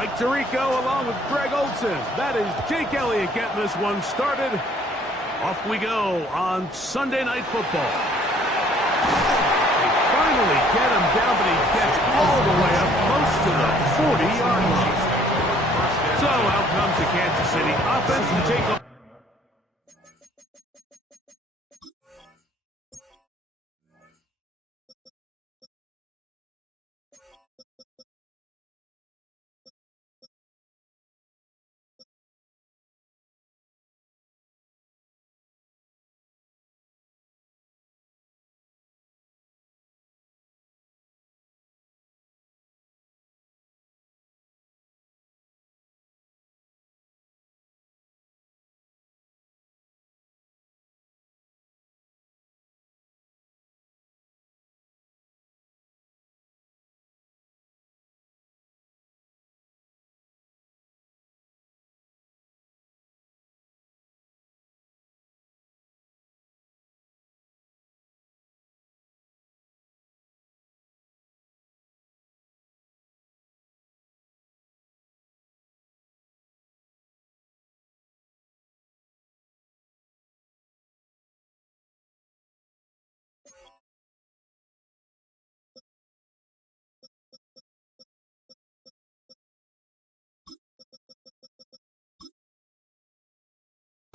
Mike Tirico along with Greg Olson. That is Jake Elliott getting this one started. Off we go on Sunday Night Football. They finally get him down, but he gets all the way up close to the 40-yard line. So out comes the Kansas City offense to take over.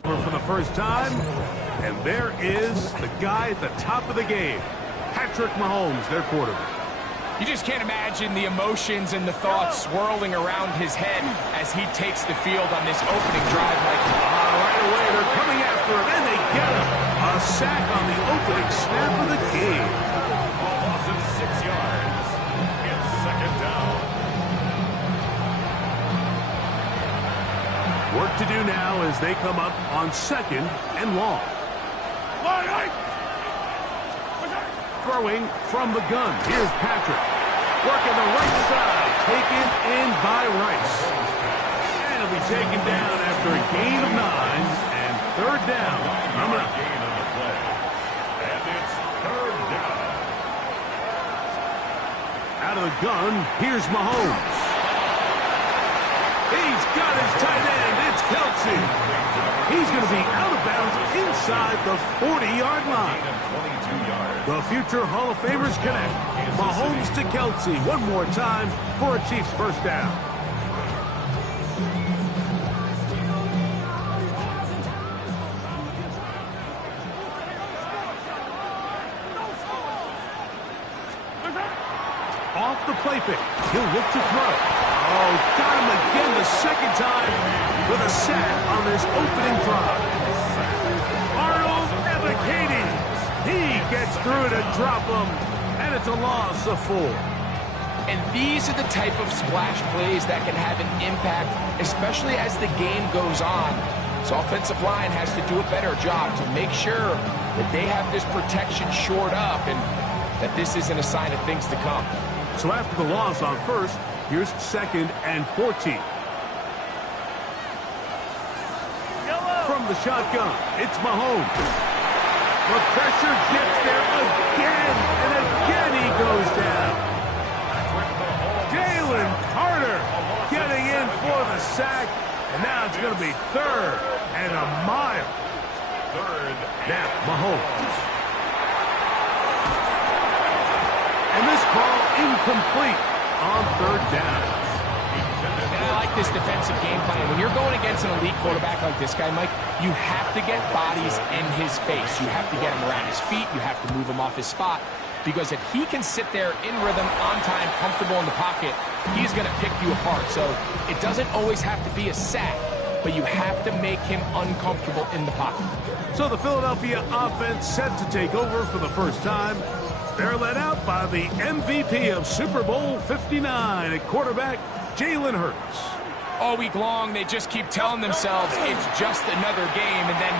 For the first time, and there is the guy at the top of the game, Patrick Mahomes, their quarterback. You just can't imagine the emotions and the thoughts swirling around his head as he takes the field on this opening drive. Right away, they're coming after him, and they get him. A sack on the opening snap of the game. Ball loss of 6 yards. It's second down. Work to do now as they come up on second and long. Throwing from the gun. Here's Patrick. Working the right side. Taken in by Rice. And it'll be taken down after a gain of 9 and third down. Coming up. Gain on the play. And it's third down. Out of the gun, here's Mahomes. He's got his tight end. It's Kelsey. He's going to be out of bounds inside the 40-yard line. The future Hall of Famers connect. Mahomes to Kelsey one more time for a Chiefs first down. Off the play fake. He'll look to throw. Oh, got him again the second time with a sack on this opening drive. Arnold Evans. He gets through to drop him, and it's a loss of 4. And these are the type of splash plays that can have an impact, especially as the game goes on. So offensive line has to do a better job to make sure that they have this protection shored up and that this isn't a sign of things to come. So after the loss on first, here's second and 14. From the shotgun, it's Mahomes. The pressure gets there again, and again he goes down. Jalen Carter getting in for the sack, and now it's going to be third and a mile. Now Mahomes. And this ball incomplete on third down. And I like this defensive game plan. When you're going against an elite quarterback like this guy, Mike, you have to get bodies in his face. You have to get him around his feet. You have to move him off his spot. Because if he can sit there in rhythm, on time, comfortable in the pocket, he's going to pick you apart. So it doesn't always have to be a sack, but you have to make him uncomfortable in the pocket. So the Philadelphia offense set to take over for the first time. They're led out by the MVP of Super Bowl 59 at quarterback, Jalen Hurts. All week long, they just keep telling themselves it's just another game, and then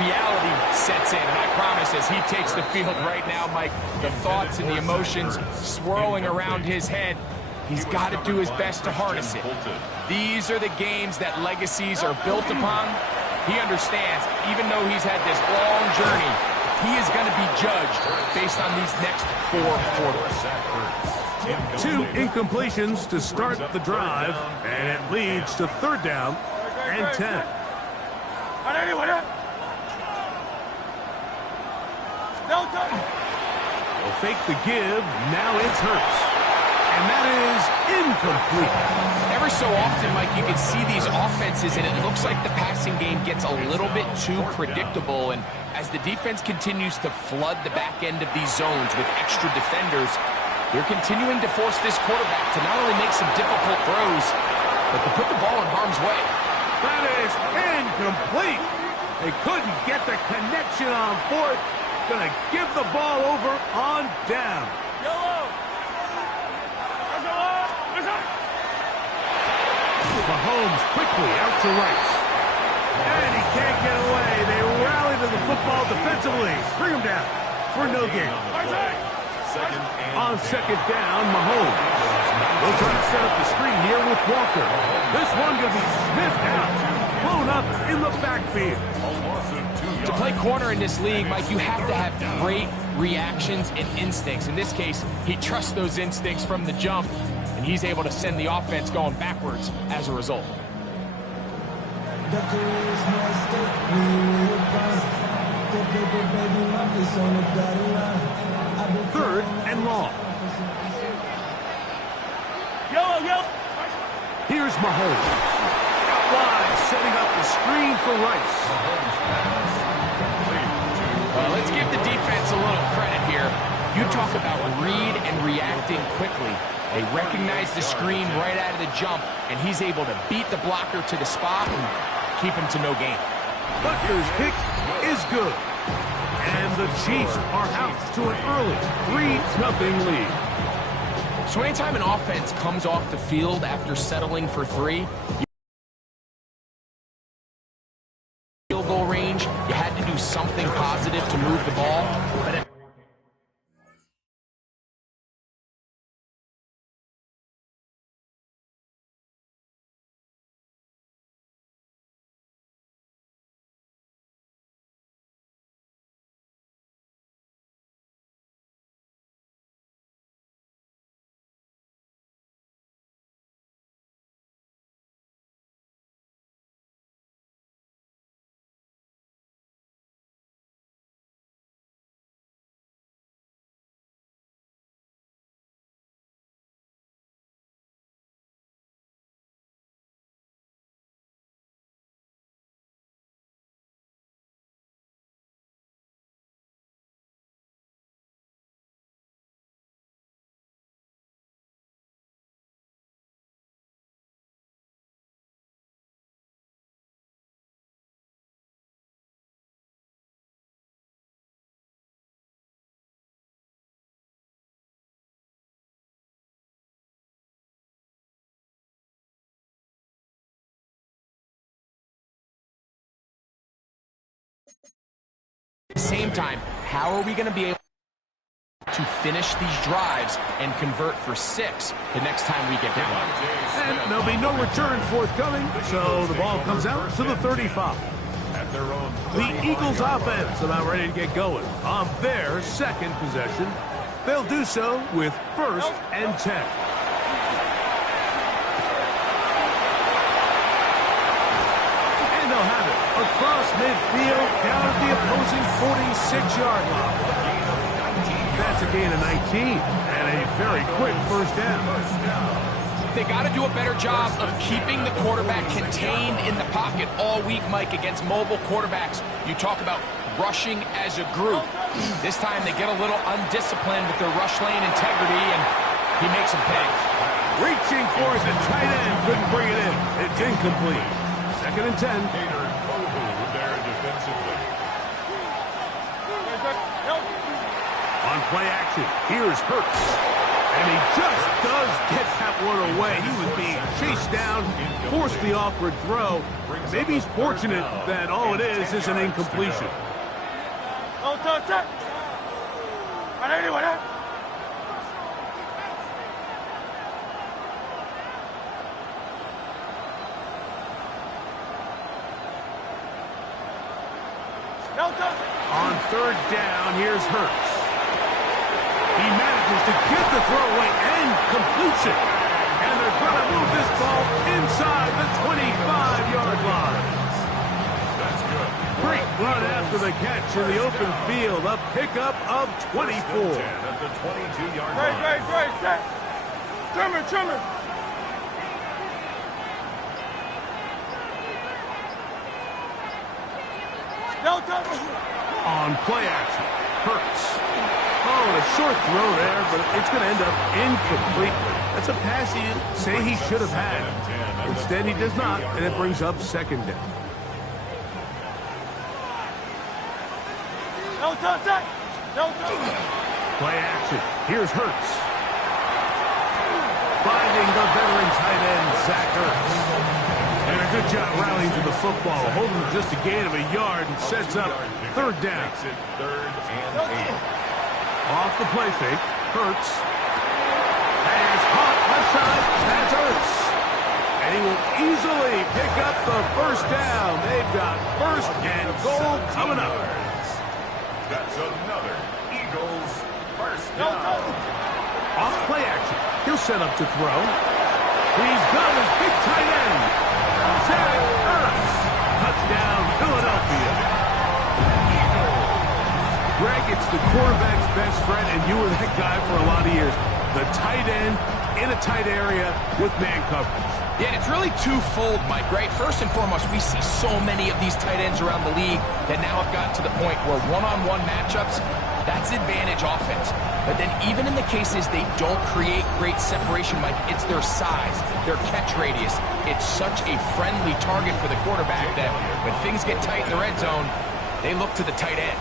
reality sets in. And I promise, as he takes the field right now, Mike, the thoughts and the emotions swirling around his head, he's got to do his best to harness it. These are the games that legacies are built upon. He understands, even though he's had this long journey, he is going to be judged based on these next 4 quarters. Two incompletions to start the drive, and it leads to 3rd down and 10. They'll fake the give. Now it's Hurts. And that is incomplete. Every so often, Mike, you can see these offenses, and it looks like the passing game gets a little bit too predictable. And as the defense continues to flood the back end of these zones with extra defenders, they're continuing to force this quarterback to not only make some difficult throws, but to put the ball in harm's way. That is incomplete. They couldn't get the connection on 4th. Gonna give the ball over on down. Mahomes quickly out to Rice. And he can't get away. They rally to the football defensively. Bring him down for no gain. On 2nd down, Mahomes. They'll try to set up the screen here with Walker. This one going to be sniffed out. Blown up in the backfield. To play corner in this league, Mike, you have to have great reactions and instincts. In this case, he trusts those instincts from the jump, and he's able to send the offense going backwards as a result. 3rd and long. Here's Mahomes. Out wide, setting up the screen for Rice. Well, let's give the defense a little credit here. You talk about read and reacting quickly. They recognize the screen right out of the jump, and he's able to beat the blocker to the spot and keep him to no gain. Butker's kick is good. And the Chiefs are out to an early 3-0 lead. So anytime an offense comes off the field after settling for 3, field goal range, you had to do something positive to move the ball. But at the same time, how are we going to be able to finish these drives and convert for 6 the next time we get down? And there'll be no return forthcoming, so the ball comes out to the 35. The Eagles offense about ready to get going on their 2nd possession. They'll do so with 1st and 10. And they'll have it across midfield down at the opposing 46-yard line. That's a gain of 19 and a very quick 1st down. They got to do a better job of keeping the quarterback contained in the pocket all week, Mike, against mobile quarterbacks. You talk about rushing as a group. This time they get a little undisciplined with their rush lane integrity, and he makes them pay. Reaching for it, the tight end couldn't bring it in. It's incomplete. 2nd and 10. On play action, here's Hurts. And he just does get that one away. He was being chased down, forced the awkward throw. Maybe he's fortunate that all it is an incompletion. On 3rd down, here's Hurts. He manages to to get the throwaway and completion. And they're going to move this ball inside the 25-yard line. That's good. Great run after the catch in the open field. A pickup of 24. 10 at the 22-yard line. Great. Trimmer. On play action, Hurts. Oh, a short throw there, but it's going to end up incomplete. That's a pass he'd say he should have had. Instead, he does not, and it brings up second down. Play action. Here's Hurts. Finding the veteran tight end, Zach Ertz. And a good job rallying to the football, holding just a gain of a yard and sets up third down. Makes it 3rd and 8. Off the play fake, Hurts. Has caught left side, that's Ertz. And he will easily pick up the first down. They've got first and goal coming up. That's another Eagles first down. Off play action, he'll set up to throw. He's got his big tight end. Zach Ertz. Touchdown, Philadelphia. Greg, it's the quarterback's best friend, and you were that guy for a lot of years. The tight end in a tight area with man coverage. Yeah, and it's really twofold, Mike, right? First and foremost, we see so many of these tight ends around the league that now have gotten to the point where one-on-one matchups, that's advantage offense. But then even in the cases they don't create great separation, Mike, it's their size, their catch radius. It's such a friendly target for the quarterback that when things get tight in the red zone, they look to the tight end.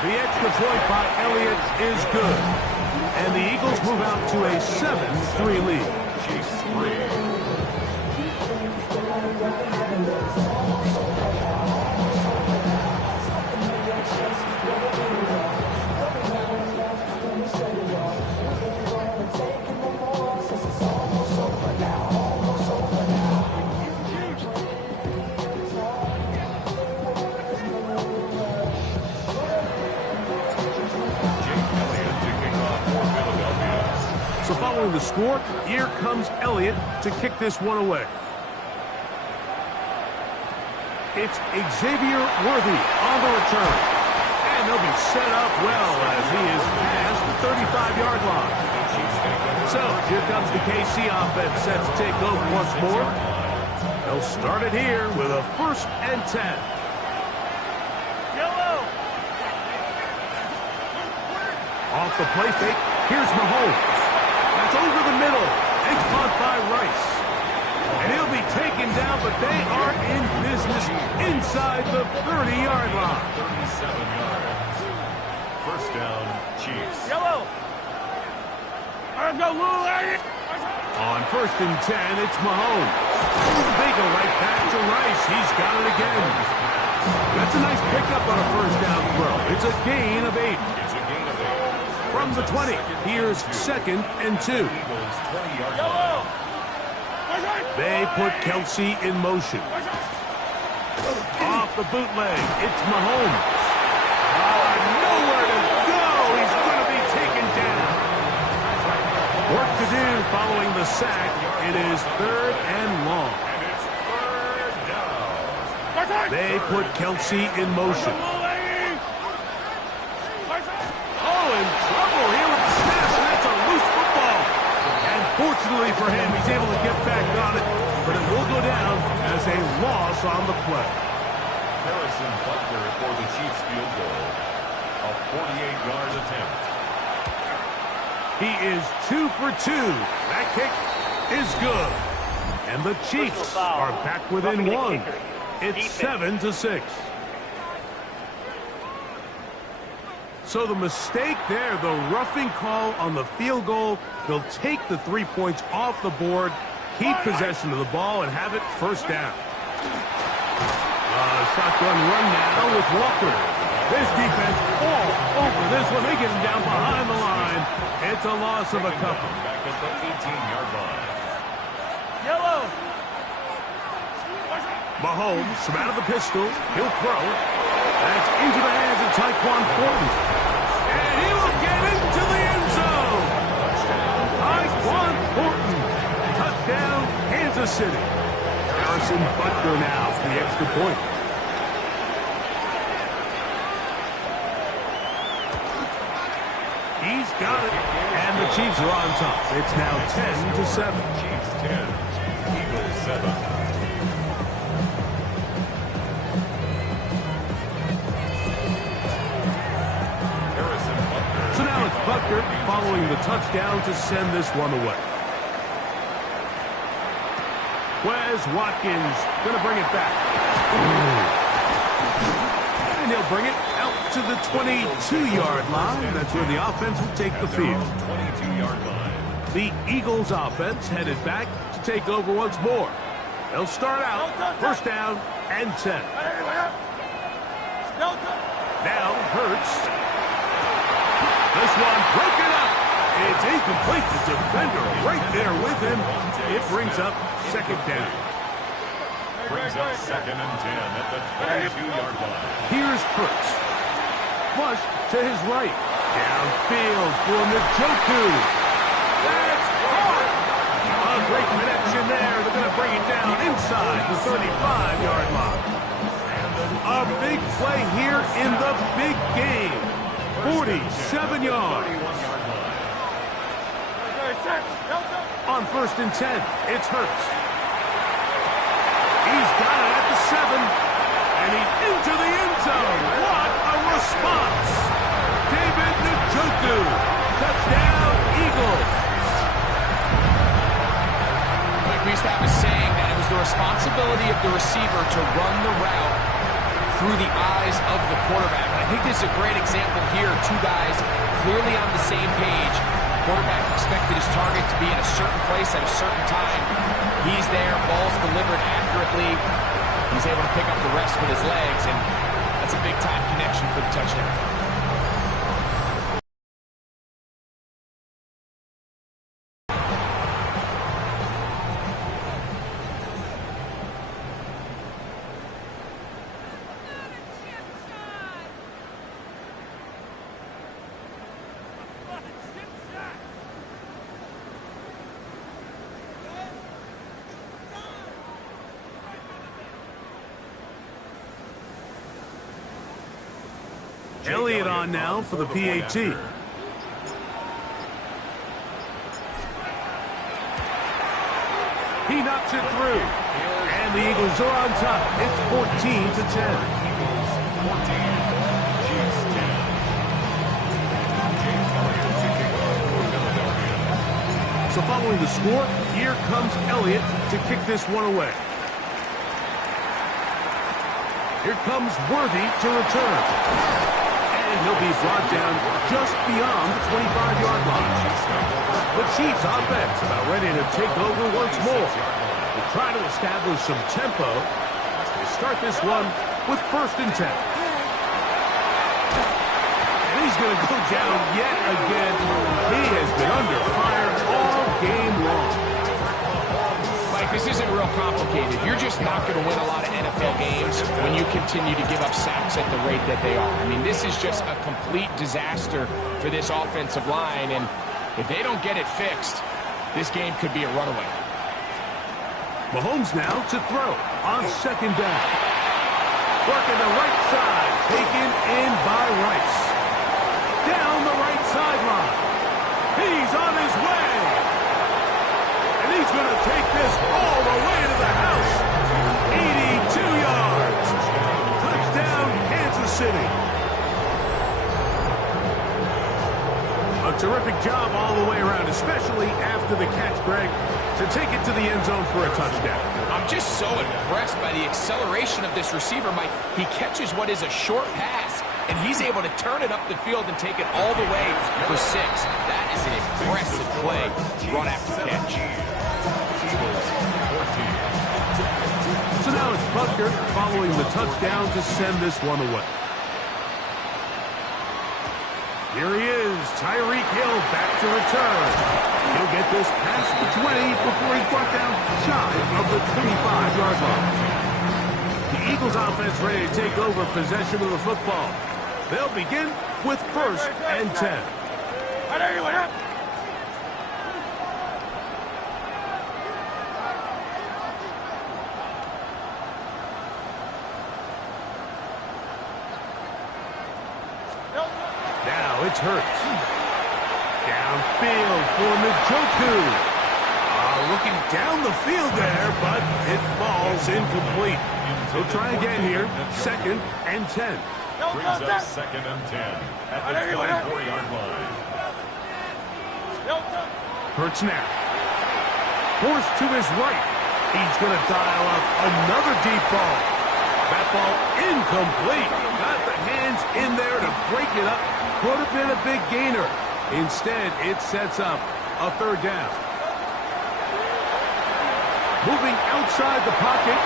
The extra point by Elliott is good. And the Eagles move out to a 7-3 lead. Chiefs 3. So following the score, here comes Elliott to kick this one away. It's Xavier Worthy on the return. And they'll be set up well as he is past the 35-yard line. So here comes the KC offense set to take over once more. They'll start it here with a 1st and 10. Yellow. Off the play fake, here's Mahomes. That's over the middle and caught by Rice. And he'll be taken down, but they are in business inside the 30-yard line. 37 yards. First down, Chiefs. Yellow. On 1st and 10, it's Mahomes. They go right back to Rice. He's got it again. That's a nice pickup on a first down throw. It's a gain of 8. It's a gain of 8. From the 20, here's 2nd and 2. Eagles 20-yard line. They put Kelsey in motion. Off the bootleg, it's Mahomes. Nowhere to go. He's going to be taken down. Work to do following the sack. It is 3rd and long. And it's 3rd down. They put Kelsey in motion. Oh, in trouble here with the snap, and that's a loose football. And fortunately for him, he's able to get back on it, but it will go down as a loss on the play. Harrison Butler for the Chiefs field goal. A 48-yard attempt. He is 2 for 2. That kick is good. And the Chiefs are back within 1. It's 7-6. So the mistake there, the roughing call on the field goal, they'll take the 3 points off the board, keep possession of the ball, and have it first down. Shotgun run now with Walker. This defense all over this one. They get him down behind the line. It's a loss of a couple. Back at the 18-yard line. Yellow. Mahomes from out of the pistol. He'll throw. That's into the hands of Tyquan Thornton. And he will get into the end zone. Tyquan Thornton. Touchdown, Kansas City. Harrison Butker now for the extra point. He's got it. And the Chiefs are on top. It's now 10-7. Chiefs 10, Eagles 7. So now it's Butker following the touchdown to send this one away. Wes Watkins going to bring it back. And he'll bring it out to the 22-yard line. That's where the offense will take the field. 22-yard line. The Eagles offense headed back to take over once more. They'll start out first down and 10. Now Hurts. This one broken up. It's incomplete. The defender right there with him. It brings up second down. Brings up 2nd and 10 at the 22-yard line. Here's Hurts. Flush to his right. Downfield for Njoku. That's hard. A great connection there. They're going to bring it down inside the 35-yard line. A big play here in the big game. 47 yards. On first and 10, it's Hurts. He's got it at the 7, and he's into the end zone. What a response. David Njoku. Touchdown, Eagles. Like we used to have a saying that it was the responsibility of the receiver to run the route through the eyes of the quarterback. I think this is a great example here. Two guys clearly on the same page. Quarterback expected his target to be in a certain place at a certain time. He's there, ball's delivered accurately. He's able to pick up the rest with his legs, and that's a big-time connection for the touchdown. Elliott on now for the PAT. He knocks it through. And the Eagles are on top. It's 14-10. Eagles 14, Chiefs 10. So following the score, here comes Elliott to kick this one away. Here comes Worthy to return. And he'll be brought down just beyond the 25-yard line. The Chiefs offense about ready to take over once more. They try to establish some tempo as they start this one with first and 10. And he's going to go down yet again. He has been under fire all game long. Mike, this isn't real complicated. You're just not going to win a lot of NFL games when you continue to give up sacks at the rate that they are. I mean, this is just a complete disaster for this offensive line, and if they don't get it fixed, this game could be a runaway. Mahomes now to throw on second down. Working the right side, taken in by Rice. Down the right sideline. He's on his way. And he's going to take this all the way to the house. 82 yards. Touchdown, Kansas City. A terrific job all the way around, especially after the catch, Greg, to take it to the end zone for a touchdown. I'm just so impressed by the acceleration of this receiver, Mike. He catches what is a short pass, and he's able to turn it up the field and take it all the way for 6. That is an impressive play run after the catch. So now it's Butker following the touchdown to send this one away. Here he is, Tyreek Hill back to return. He'll get this past the 20 before he's brought down shy of the 25-yard line. The Eagles offense ready to take over possession of the football. They'll begin with 1st and 10. Now it's Hurts. Downfield for Njoku. Looking down the field there, but it falls incomplete. So try again here. 2nd and 10. Brings up 2nd and 10 at the 24-yard line. Hurts now. Forced to his right. He's going to dial up another deep ball. That ball incomplete. Got the hands in there to break it up. Could have been a big gainer. Instead, it sets up a 3rd down. Moving outside the pocket.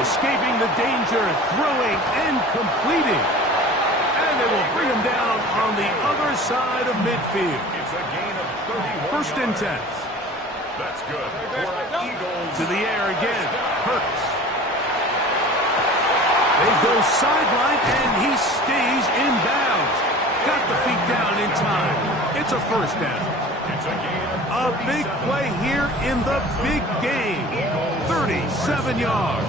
Escaping the danger. Throwing and completing. And they will bring him down on the other side of midfield. It's a gain of 31 1st and 10. That's good. For Eagles. To the air again. Hurts. They go sideline, and he stays in bounds. Got the feet down in time. It's a 1st down. It's a gain of A big play here in the big game. 37 yards.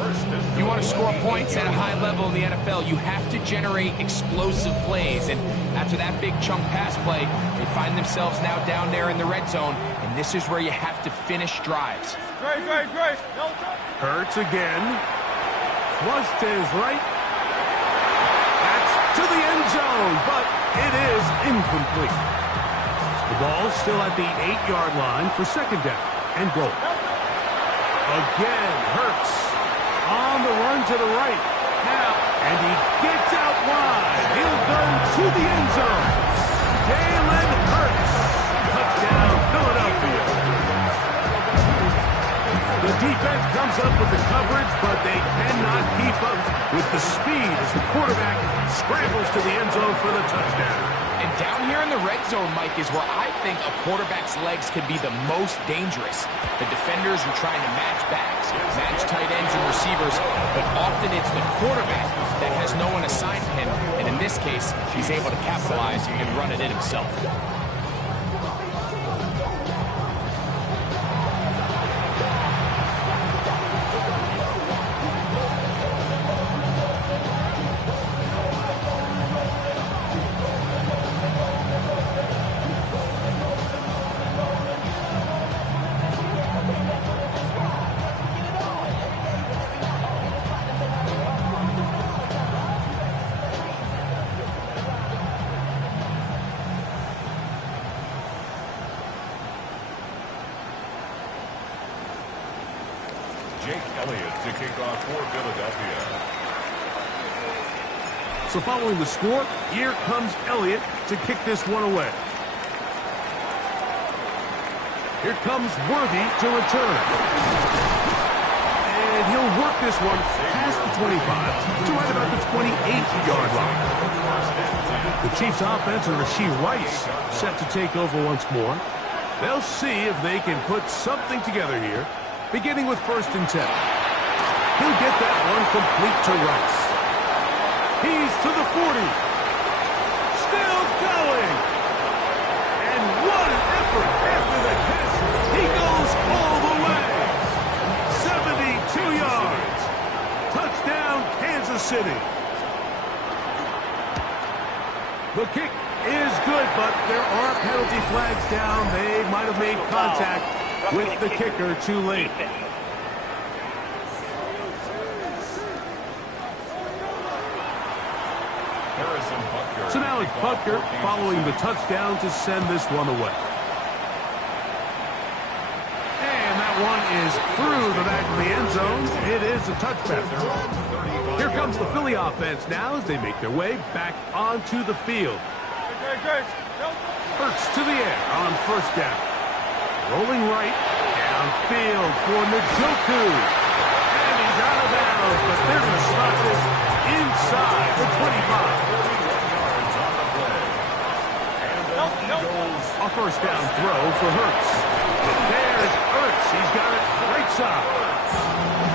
If you want to score points at a high level in the NFL, you have to generate explosive plays. And after that big chunk pass play, they find themselves now down there in the red zone. And this is where you have to finish drives. Great. Hurts again. Flush to his right. That's to the end zone, but it is incomplete. The ball still at the 8-yard line for 2nd down and goal. Again, Hurts on the run to the right. Now, and he gets out wide. He'll go to the end zone. Jalen Hurts. Touchdown, Philadelphia. The defense comes up with the coverage, but they cannot keep up with the speed as the quarterback scrambles to the end zone for the touchdown. And down here in the red zone, Mike, is where I think a quarterback's legs can be the most dangerous. The defenders are trying to match backs, match tight ends and receivers, but often it's the quarterback that has no one assigned to him, and in this case, he's able to capitalize and run it in himself. To kick off for Philadelphia. So following the score, here comes Elliott to kick this one away. Here comes Worthy to return. And he'll work this one past the 25 to right about the 28-yard line. The Chiefs offense and Rashee Rice set to take over once more. They'll see if they can put something together here, beginning with 1st and 10. He'll get that one complete to Rice. He's to the 40. Still going. And what an effort after the catch. He goes all the way. 72 yards. Touchdown, Kansas City. The kick is good, but there are penalty flags down. They might have made contact with the kicker too late. So now it's Butker following the touchdown to send this one away. And that one is through the back of the end zone. It is a touchback. Here comes the Philly offense now as they make their way back onto the field. Hurts to the air on 1st down. Rolling right, downfield for Njoku. And he's out of bounds, but they're going to stop this inside the 25. A 1st down throw for Hurts. There's Ertz. He's got it right side.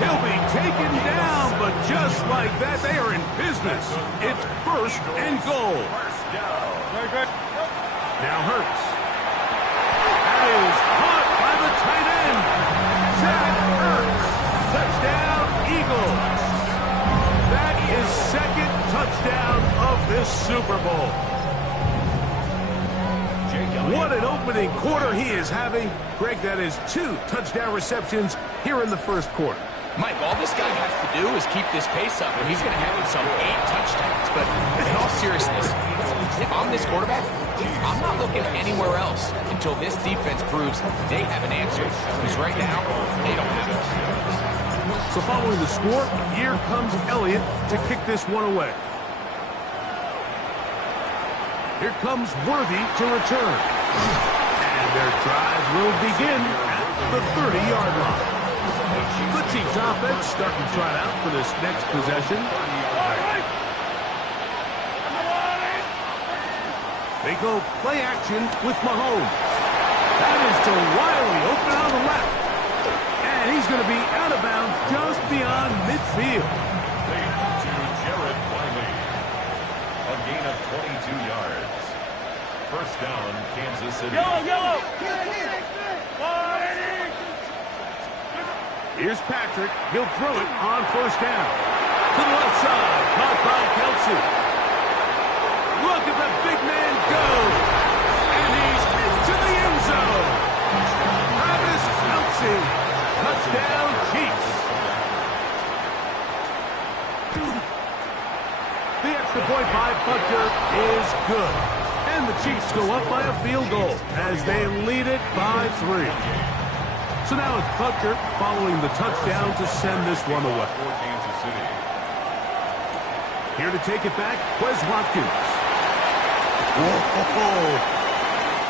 He'll be taken down, but just like that, they are in business. It's first and goal. Now Hurts. That is caught by the tight end. Zach Ertz. Touchdown, Eagles. That is second touchdown of this Super Bowl. What an opening quarter he is having. Greg, that is 2 touchdown receptions here in the first quarter. Mike, all this guy has to do is keep this pace up, and he's going to have himself 8 touchdowns. But in all seriousness, if I'm this quarterback, I'm not looking anywhere else until this defense proves they have an answer. Because right now, they don't have it. So following the score, here comes Elliott to kick this one away. Here comes Worthy to return. And their drive will begin at the 30-yard line. The Chiefs offense starting to trot out for this next possession. They go play action with Mahomes. That is to Wiley, open on the left. And he's going to be out of bounds just beyond midfield. To Jared Wiley. A gain of 22 yards. First down, Kansas City. Yellow! Here's Patrick. He'll throw it on first down. To the left side. Caught by Kelsey. Look at the big man go. And he's into the end zone. Travis Kelsey. Touchdown, Chiefs. The extra point by Butker is good. And the Chiefs go up by a field goal as they lead it by 3. So now it's Butker following the touchdown to send this one away. Here to take it back, Wes Watkins. Whoa!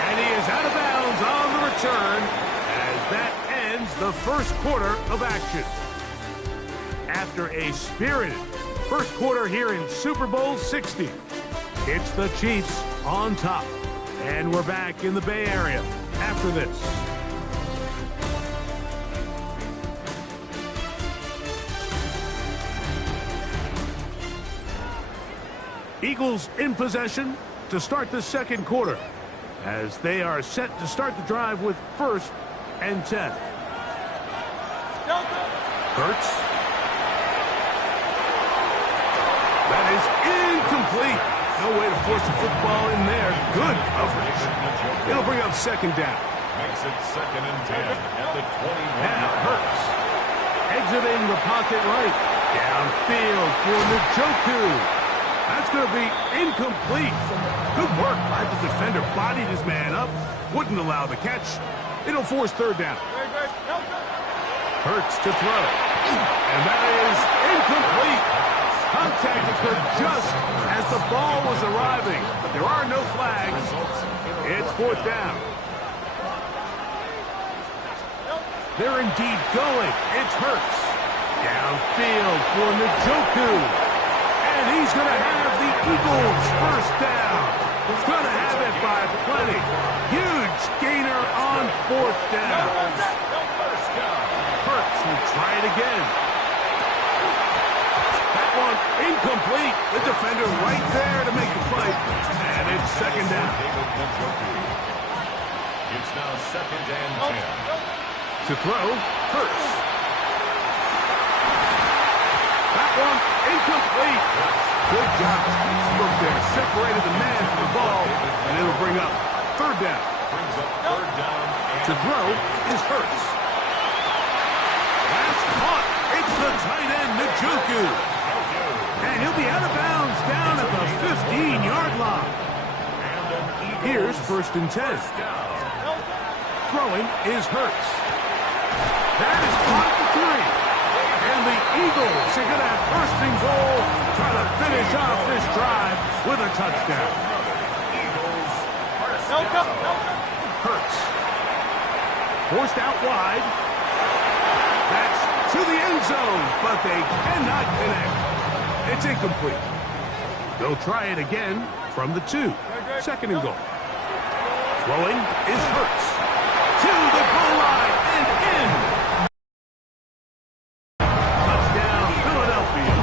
And he is out of bounds on the return as that ends the first quarter of action. After a spirited first quarter here in Super Bowl 60, it's the Chiefs on top. And we're back in the Bay Area after this. Eagles in possession to start the second quarter as they are set to start the drive with 1st and 10. Hurts. That is incomplete. No way to force the football in there. Good coverage. It'll bring up 2nd down. Makes it 2nd and 10 at the 21. Now Hurts. Exiting the pocket right. Downfield for Njoku. That's going to be incomplete. Good work by the defender. Bodied his man up. Wouldn't allow the catch. It'll force 3rd down. Hurts to throw. And that is incomplete. Contact occurred just as the ball was arriving. But there are no flags. It's 4th down. They're indeed going. It's Hurts. Downfield for Njoku. And he's going to have the Eagles' 1st down. He's going to have it by plenty. Huge gainer on 4th down. Hurts will try it again. That one incomplete. The defender right there to make the play. And it's 2nd down. It's now 2nd and 10. To throw, Hurts. That one incomplete. Good job. Look there. Separated the man from the ball. And it'll bring up 3rd down. Brings up 3rd down. To throw is Hurts. That's caught. It's the tight end, Njoku. And he'll be out of bounds down at the 15-yard line. Here's 1st and 10. Throwing is Hurts. That is caught for 3. And the Eagles are going to have 1st and goal, try to finish off this drive with a touchdown. Hurts. Forced out wide. That's to the end zone, but they cannot connect. It's incomplete. They'll try it again from the 2. 2nd and goal. Throwing is Hurts. To the goal line and in. Touchdown, Philadelphia.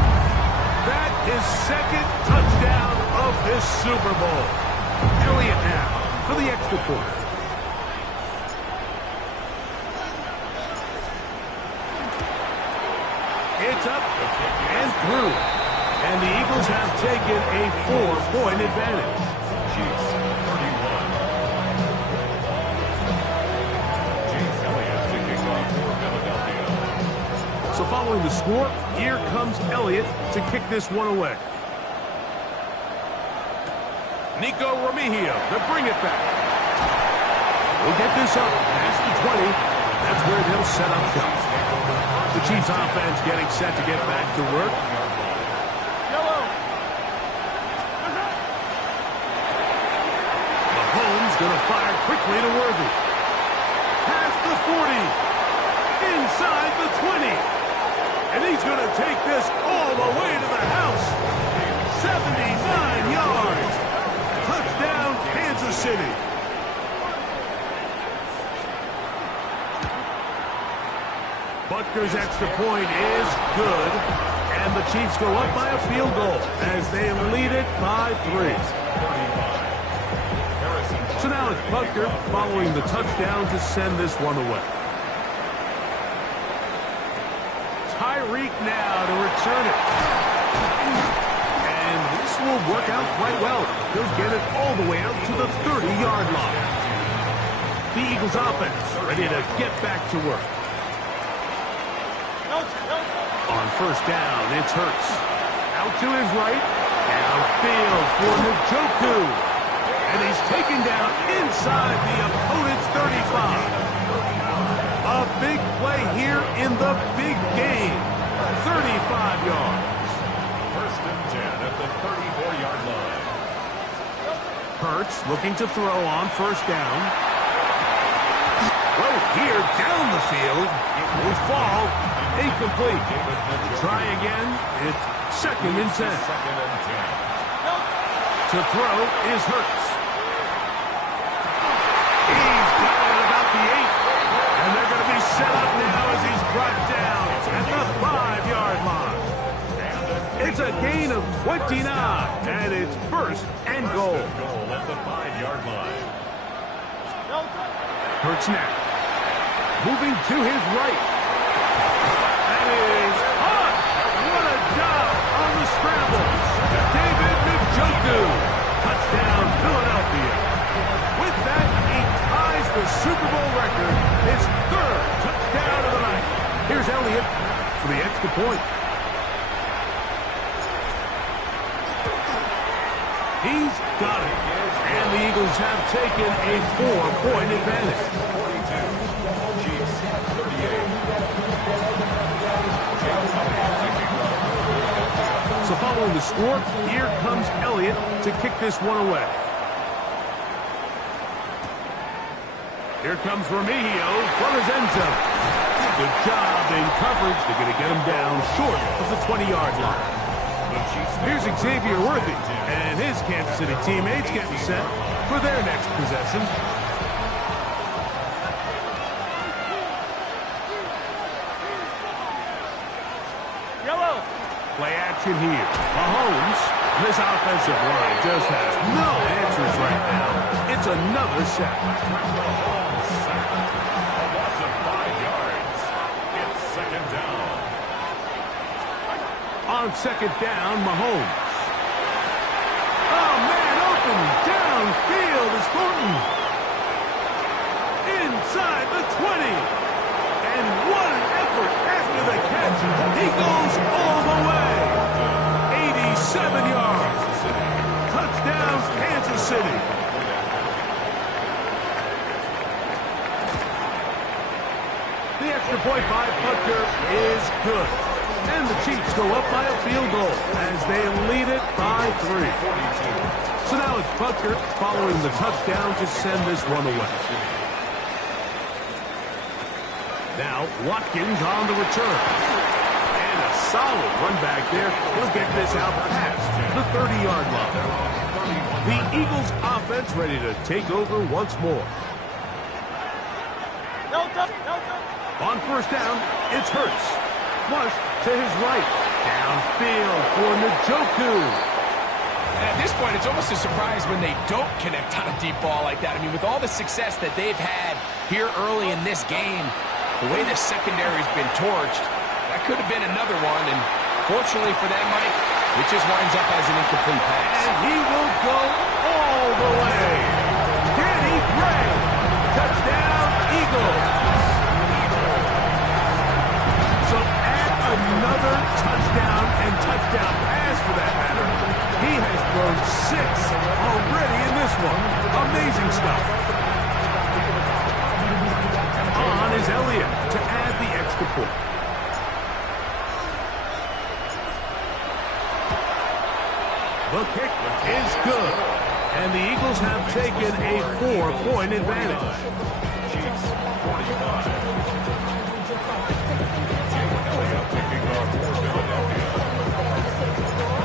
That is second touchdown of this Super Bowl. Elliott now for the extra point. It's up and through. And the Eagles have taken a 4-point advantage. Chiefs 31. James Elliott to kick off for Philadelphia. So following the score, here comes Elliott to kick this one away. Nico Remigio to bring it back. We'll get this up past the 20. That's where they'll set up shop. The Chiefs offense getting set to get back to work. Mahomes going to fire quickly to Worthy. Past the 40. Inside the 20. And he's going to take this all the way to the house. 79 yards. Touchdown, Kansas City. Butker's extra point is good, and the Chiefs go up by a field goal as they lead it by 3. So now it's Butker following the touchdown to send this one away. Tyreek now to return it. And this will work out quite well. He'll get it all the way out to the 30-yard line. The Eagles offense ready to get back to work. On first down, it's Hurts. Out to his right. Downfield for Njoku. And he's taken down inside the opponent's 35. A big play here in the big game. 35 yards. First and 10 at the 34-yard line. Hurts looking to throw on first down. Throw here down the field. It will fall. Incomplete. Try again. It's second and 10. To throw is Hurts. He's got it about the 8. And they're going to be set up now as he's brought down at the 5-yard line. It's a gain of 29. And it's first and goal. At the 5-yard line. Hurts now. Moving to his right. That is hot. What a job on the scramble. David Njoku. Touchdown, Philadelphia. With that, he ties the Super Bowl record, his 3rd touchdown of the night. Here's Elliott for the extra point. He's got it. And the Eagles have taken a 4-point advantage. 42. Chiefs 38. So following the score, here comes Elliott to kick this one away. Here comes Remigio from his end zone. Good job in coverage. They're going to get him down short of the 20-yard line. Here's Xavier Worthy and his Kansas City teammates getting set for their next possession. Play action here. Mahomes. This offensive line just has no answers right now. It's another sack. Mahomes sacked. A loss of 5 yards. It's second down. On second down, Mahomes. Oh, man, open downfield is Thornton. Inside the 20. And what an effort after the catch. He goes all the way. 87 yards. Touchdown, Kansas City. The extra point by Butker is good. And the Chiefs go up by a field goal as they lead it by 3. So now it's Butker following the touchdown to send this one away. Now Watkins on the return. And a solid run back there. He'll get this out past the 30-yard line. The Eagles offense ready to take over once more. On first down, it's Hurts. Flush to his right. Downfield for Njoku. At this point, it's almost a surprise when they don't connect on a deep ball like that. I mean, with all the success that they've had here early in this game, the way the secondary's been torched, that could have been another one. And fortunately for them, Mike, it just winds up as an incomplete pass. And he will go all the way. Danny Gray. Touchdown, Eagles. So add another touchdown and touchdown pass for that matter. He has thrown 6 already in this one. Amazing stuff. On is Elliott to add the extra point. The kick is good. And the Eagles have taken a 4-point advantage. Chiefs 45. Elliott picking up for Philadelphia.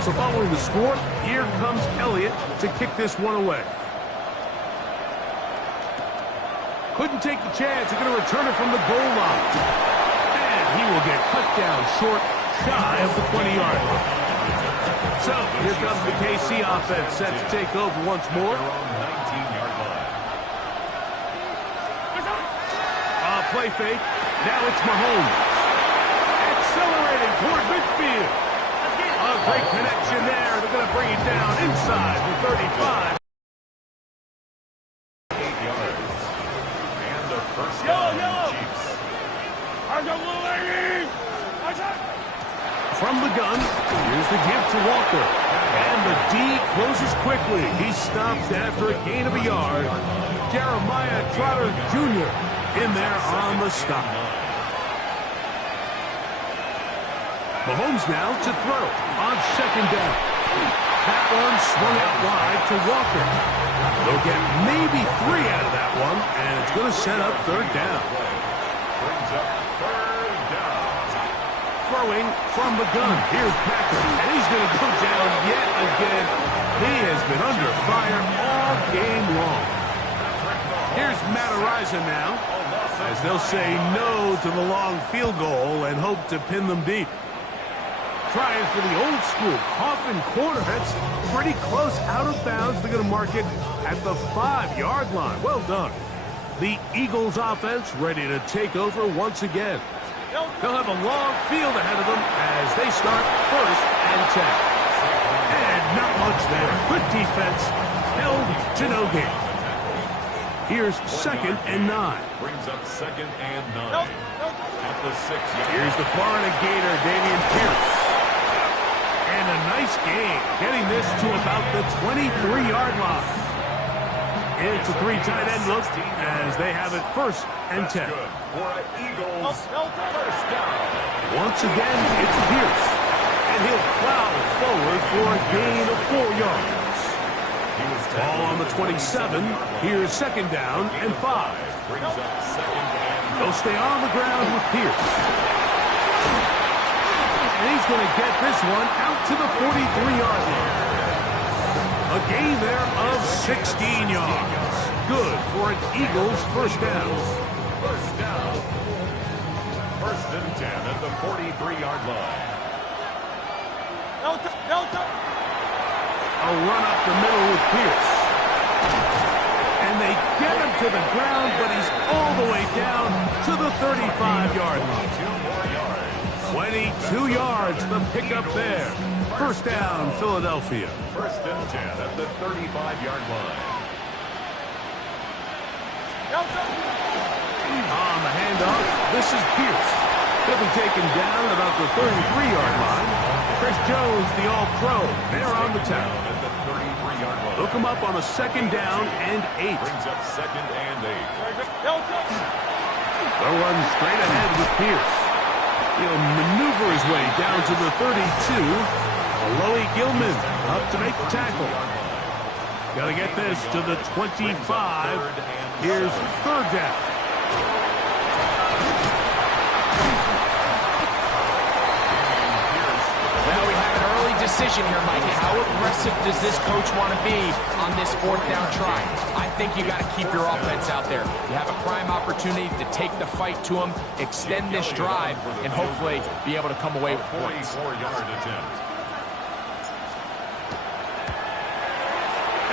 So following the score, here comes Elliott to kick this one away. Couldn't take the chance. They're going to return it from the goal line. And he will get cut down short, shy of the 20-yard line. So here comes the KC offense set to take over once more. They're on 19-yard line. Play fake. Now it's Mahomes. Accelerating toward midfield. A great connection there. They're going to bring it down inside the 35. 8 yards. And a first down, Chiefs. From the gun, here's the give to Walker. And the D closes quickly. He stops after a gain of a yard. Jeremiah Trotter Jr. in there on the stop. Mahomes now to throw on second down. That one swung out wide to Walker. They'll get maybe 3 out of that one, and it's going to set up third down. Brings up third down. Throwing from the gun. Here's Packer, and he's going to go down yet again. He has been under fire all game long. Here's Matt Araiza now, as they'll say no to the long field goal and hope to pin them deep. Trying for the old school coffin corner. That's pretty close out of bounds. They're going to mark it at the 5-yard line. Well done. The Eagles offense ready to take over once again. They'll have a long field ahead of them as they start first and 10. And not much there. Good defense. Held to no gain. Here's second and 9. Brings up second and 9. At the 6-yard. Here's the Florida Gator, Dameon Pierce. And a nice gain, getting this to about the 23-yard line. It's a 3 tight end look as they have it first and 10. Good for an Eagles first down. Once again, it's Pierce. And he'll plow forward for a gain of 4 yards. Ball on the 27. Here's second down and 5. Brings up second and They'll stay on the ground with Pierce. And he's going to get this one out to the 43-yard line. A gain there of 16 yards. Good for an Eagles first down. first down. First and 10 at the 43-yard line. Delta. A run up the middle with Pierce. And they get him to the ground, but he's all the way down to the 35-yard line. 22 yards, the pickup there. First down, Philadelphia. First and 10 at the 35-yard line. On the handoff, this is Pierce. He'll be taken down at about the 33-yard line. Chris Jones, the All-Pro, they're on the tackle. At the 33-yard line. They'll come up on a second down and 8. Brings up second and 8. They'll run straight ahead with Pierce. He'll maneuver his way down to the 32. Alohi Gilman up to make the tackle. Got to get this to the 25. Here's third down. Well, we have an early decision here, Mike. How aggressive does this coach want to be on this 4th down try? I think you got to keep your offense out there. You have a prime opportunity to take the fight to them, extend this drive, and hopefully be able to come away with points. 24-yard attempt.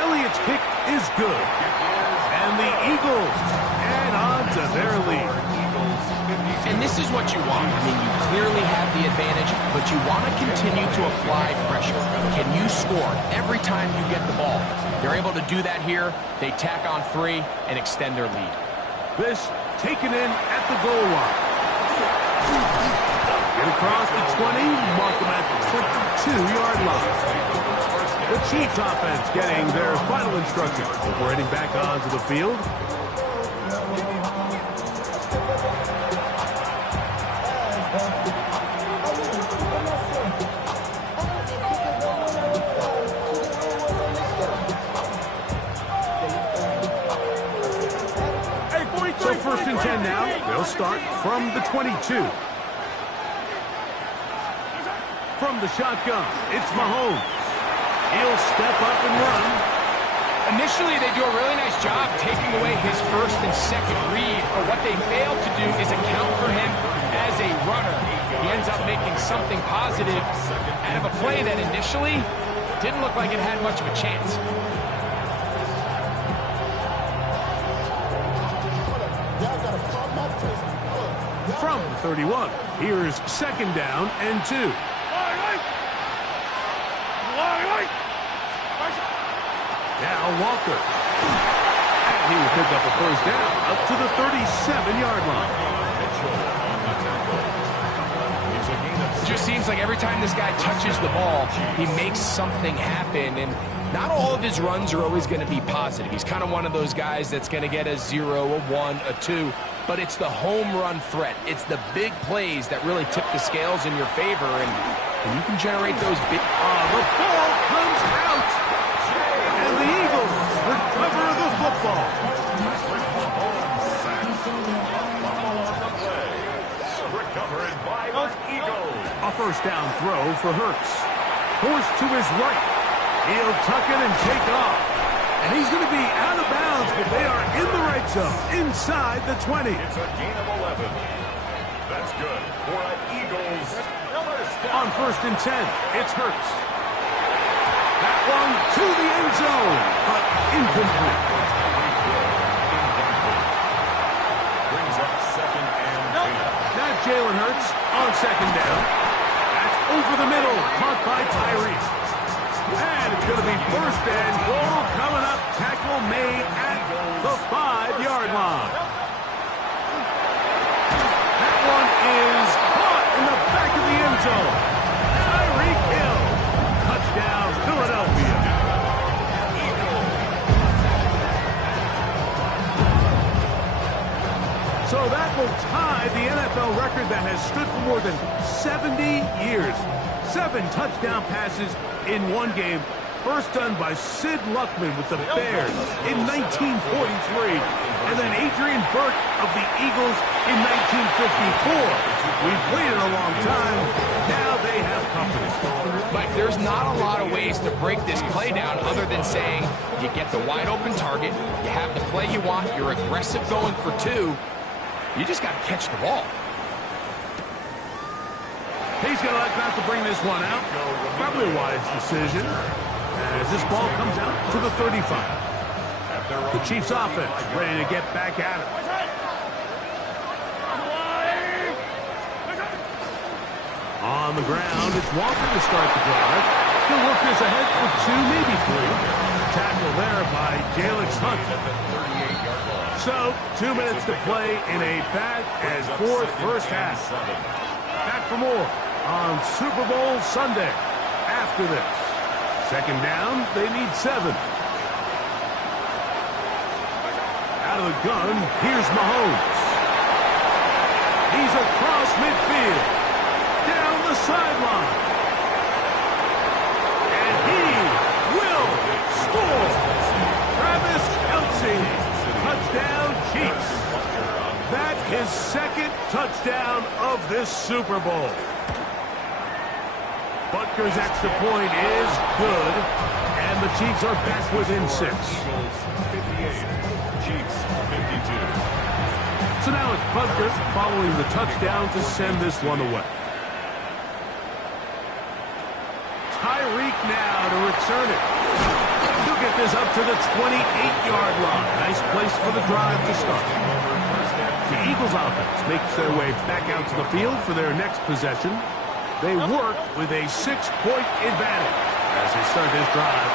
Elliott's kick is good. And the Eagles add on to their lead. And this is what you want. I mean, you clearly have the advantage, but you want to continue to apply pressure. Can you score every time you get the ball? They're able to do that here. They tack on 3 and extend their lead. This taken in at the goal line. Get across the 20, mark them at the 22-yard line. The Chiefs offense getting their final instructions before heading back onto the field. So 1st and 10 now. They'll start from the 22. From the shotgun, it's Mahomes. He'll step up and run. Initially, they do a really nice job taking away his 1st and 2nd read, but what they fail to do is account for him as a runner. He ends up making something positive out of a play that initially didn't look like it had much of a chance. From 31, here's 2nd down and 2. Now Walker. And he will pick up a 1st down up to the 37-yard line. It just seems like every time this guy touches the ball, he makes something happen. And not all of his runs are always going to be positive. He's kind of one of those guys that's going to get a 0, a 1, a 2. But it's the home run threat. It's the big plays that really tip the scales in your favor. And when you can generate those big... The ball comes out. And the Eagles recover the football. Recovered by the Eagles. A 1st down throw for Hurts. Forced to his right. He'll tuck it and take off. And he's going to be out of bounds, but they are in the right zone, inside the 20. It's a gain of 11. That's good for an Eagles. On 1st and 10, it's Hurts. That one to the end zone, but incomplete. Brings up 2nd and 10. Now Jalen Hurts on 2nd down. That's over the middle, caught by Tyree. And it's going to be 1st and goal coming up. Tackle made at the 5-yard line. That one is caught in the back of the end zone. Tyreek Hill. Touchdown, Philadelphia. So that will tie the NFL record that has stood for more than 70 years. 7 touchdown passes in one game. First done by Sid Luckman with the Bears in 1943. And then Adrian Burke of the Eagles in 1954. We've waited a long time. Now they have company. Mike, there's not a lot of ways to break this play down other than saying you get the wide open target, you have the play you want, you're aggressive going for 2. You just got to catch the ball. He's going to like not to bring this one out. Probably a wise decision as this ball comes out to the 35. The Chiefs offense ready to get back at it. On the ground, it's Walker to start the drive. He'll work this ahead for 2, maybe 3. Tackle there by Jalix Hunt. So, 2 minutes to play in a back-and-forth first half. Back for more on Super Bowl Sunday. After this, 2nd down, they need 7. Out of the gun, here's Mahomes. He's across midfield, down the sideline. And he will score. Travis Kelce, touchdown Chiefs. That is 2nd touchdown of this Super Bowl. Butker's extra point is good, and the Chiefs are back within 6. Eagles 58, Chiefs 52. So now it's Butker following the touchdown to send this one away. Tyreek now to return it. He'll get this up to the 28-yard line. Nice place for the drive to start. The Eagles offense makes their way back out to the field for their next possession. They work with a 6-point advantage as they start this drive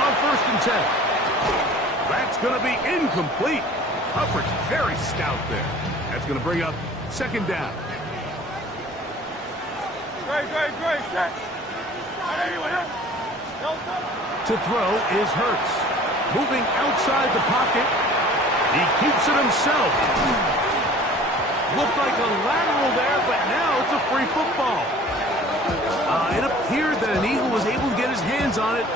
on 1st and 10. That's going to be incomplete. Coverage very stout there. That's going to bring up 2nd down. Great. To throw is Hurts. Moving outside the pocket. He keeps it himself. Looked like a lateral there, but now it's a free football. It appeared that an Eagle was able to get his hands on it.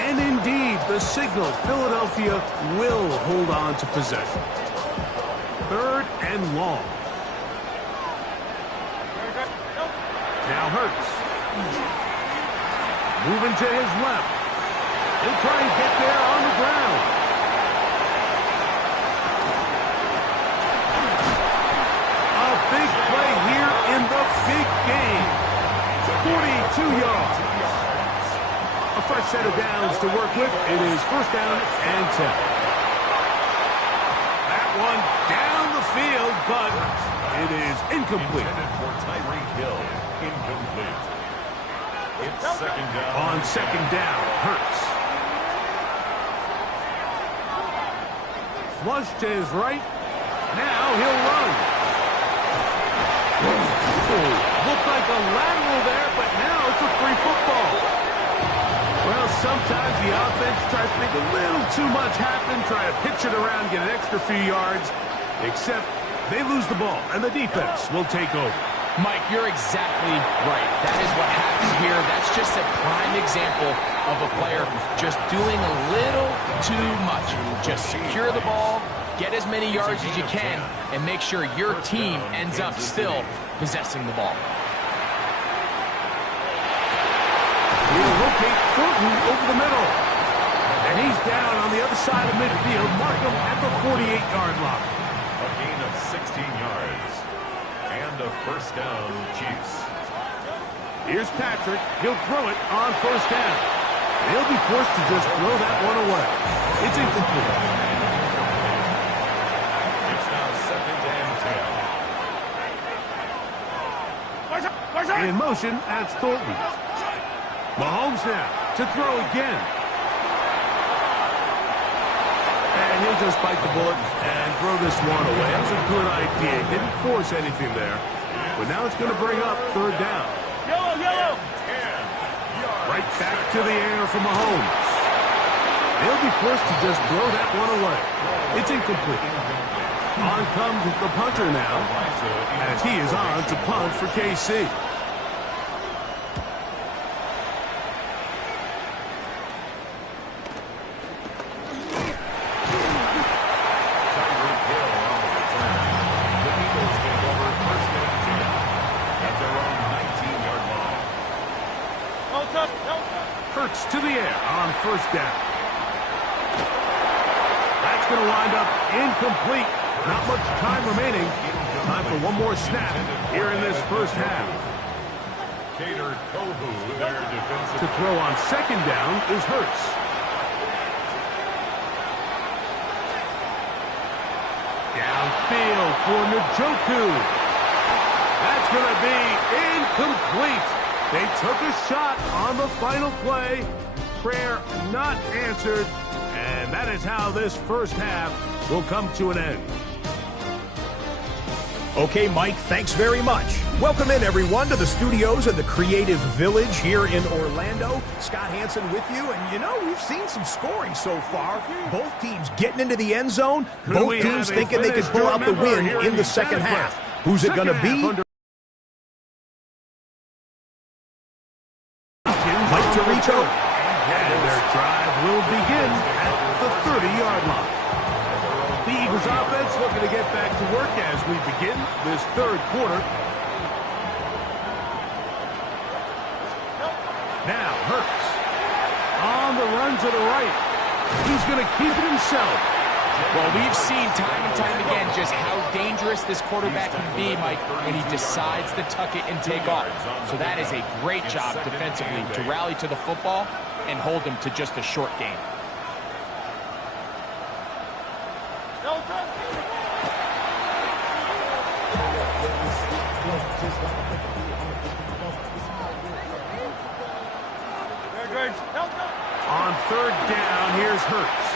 And indeed, the signal, Philadelphia will hold on to possession. 3rd and long. Now Hurts. Moving to his left. He'll try and get there on the ground. A big play here in the big game. 42 yards. A fresh set of downs to work with. It is 1st down and 10. That one down the field, but it is incomplete. Intended for Tyreek Hill. Incomplete. It's 2nd down. On 2nd down, Hurts. Flush to his right. Now he'll run. Looked like a lateral there, but now it's a free football. Well, sometimes the offense tries to make a little too much happen, try to pitch it around, get an extra few yards, except they lose the ball, and the defense will take over. Mike, you're exactly right. That is what happened here. That's just a prime example of a player just doing a little too much. Just secure the ball, get as many yards as you can, and make sure your team ends up still possessing the ball. He'll locate Thornton over the middle. And he's down on the other side of midfield. Mark him at the 48-yard line. A gain of 16 yards. And a 1st down, Chiefs. Here's Patrick. He'll throw it on 1st down. He'll be forced to just throw that one away. It's incomplete. It's now 2nd and 10. In motion, that's Thornton. Mahomes now to throw again. And he'll just bite the bullet and throw this one away. That was a good idea. Didn't force anything there. But now it's going to bring up 3rd down. Yellow. Right back to the air for Mahomes. They'll be forced to just throw that one away. It's incomplete. On comes the punter now, as he is on to punt for KC. Hurts to the air on 1st down. That's going to wind up incomplete. Not much time remaining. Time for one more snap here in this 1st half. Cater Kohu, their defensive. To throw on 2nd down is Hurts. Downfield for Njoku. That's going to be incomplete. They took a shot on the final play. Prayer not answered. And that is how this 1st half will come to an end. Okay, Mike, thanks very much. Welcome in, everyone, to the studios of the Creative Village here in Orlando. Scott Hansen with you, and you know, we've seen some scoring so far. Both teams getting into the end zone. Both teams thinking they could pull out the win in the 2nd half. Who's it going to be? Mike Tirico. And their drive will begin at the 30-yard line. The Eagles offense looking to get back to work as we begin this 3rd quarter. Now Hurts on the run to the right. He's going to keep it himself. Well, we've seen time and time again just how dangerous this quarterback can be, Mike, when he decides to tuck it and take off. So that is a great job defensively to rally to the football and hold him to just a short game. On third down, here's Hurts.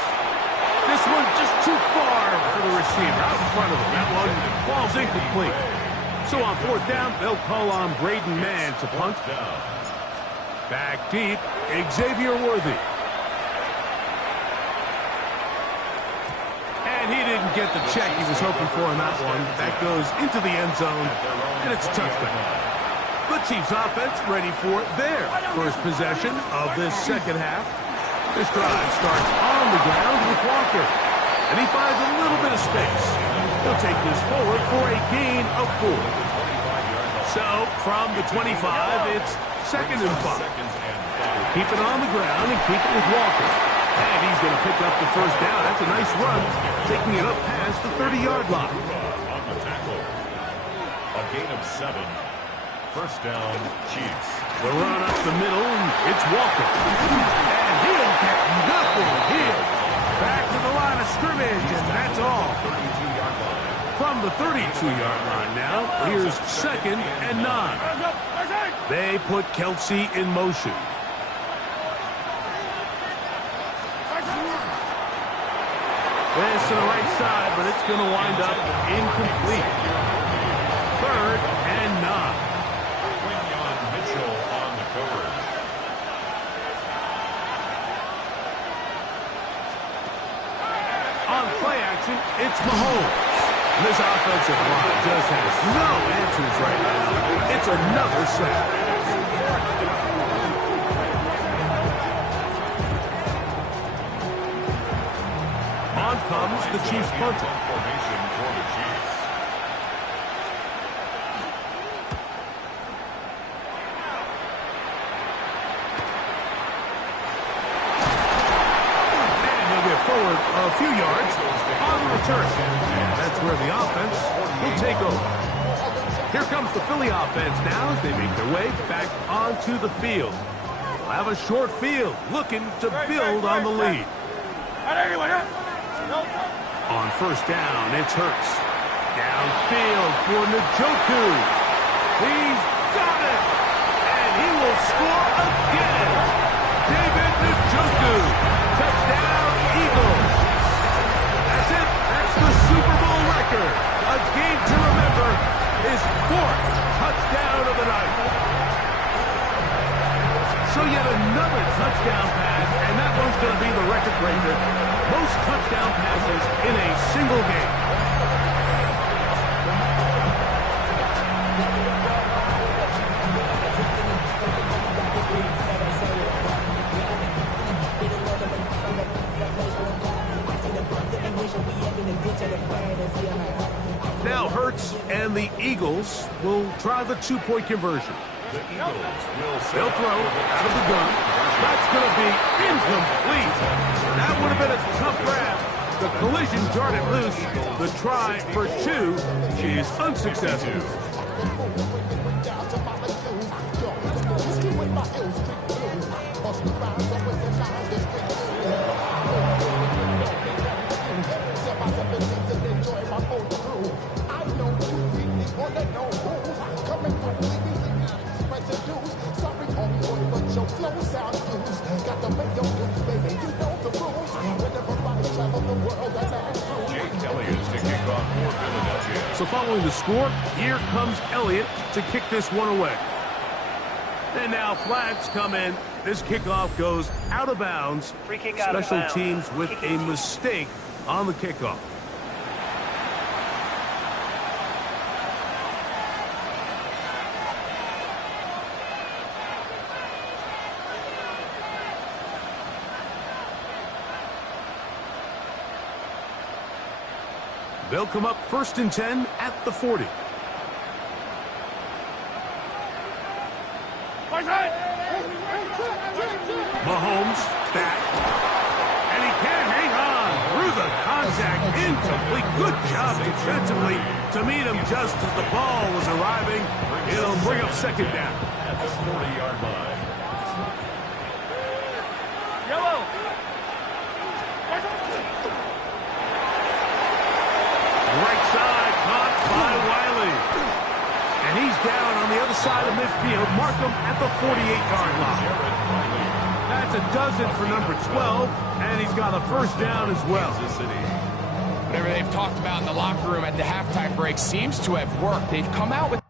This one just too far for the receiver. Out in front of him. That one falls incomplete. So on fourth down, they'll call on Braden Mann to punt. Back deep, Xavier Worthy. And he didn't get the check he was hoping for on that one. That goes into the end zone, and it's a touchdown. The Chiefs offense ready for their first possession of this second half. This drive starts on the ground with Walker, and he finds a little bit of space. He'll take this forward for a gain of 4. So from the 25, it's 2nd and 5. Keep it on the ground and keep it with Walker. And he's going to pick up the first down. That's a nice run, taking it up past the 30-yard line. On the tackle. A gain of 7. First down, Chiefs. The run up the middle, it's Walker. And he'll get nothing here. Back to the line of scrimmage, and that's all. 32-yard line. From the 32-yard line now, here's 2nd and 9. They put Kelsey in motion. This to the right side, but it's going to wind up incomplete. 3rd and 9. On play action, it's Mahomes. This offensive line just has no answers right now. It's another sack. On comes the Chiefs punter. Formation for the Chiefs. Forward a few yards on the return. That's where the offense will take over. Here comes the Philly offense now as they make their way back onto the field. They'll have a short field looking to build on the lead. On first down, it's Hurts. Downfield for Njoku. He's got it! And he will score again! David Njoku. Touchdown, Eagles. That's it. That's the Super Bowl record. A game to remember. His 4th touchdown of the night. So yet another touchdown pass, and that one's going to be the record breaker. Most touchdown passes in a single game. Now Hurts and the Eagles will try the 2-point conversion. The Eagles will They'll throw out of the gun. That's going to be incomplete. That would have been a tough grab. The collision darted loose. The try for 2 is unsuccessful. So following the score, here comes Elliott to kick this one away. And now flags come in. This kickoff goes out of bounds. Free kick out of Special bounds. teams with Kick a it. mistake on the kickoff. They'll come up 1st and 10 at the 40. Mahomes back. And he can't hang on through the contact. Incomplete. Good job defensively to meet him just as the ball was arriving. It'll bring up second down. At the 40-yard line. Yellow. Right side, caught by Wiley. And he's down on the other side of midfield. Mark him at the 48-yard line. That's a dozen for number 12, and he's got a first down as well. Whatever they've talked about in the locker room at the halftime break seems to have worked. They've come out with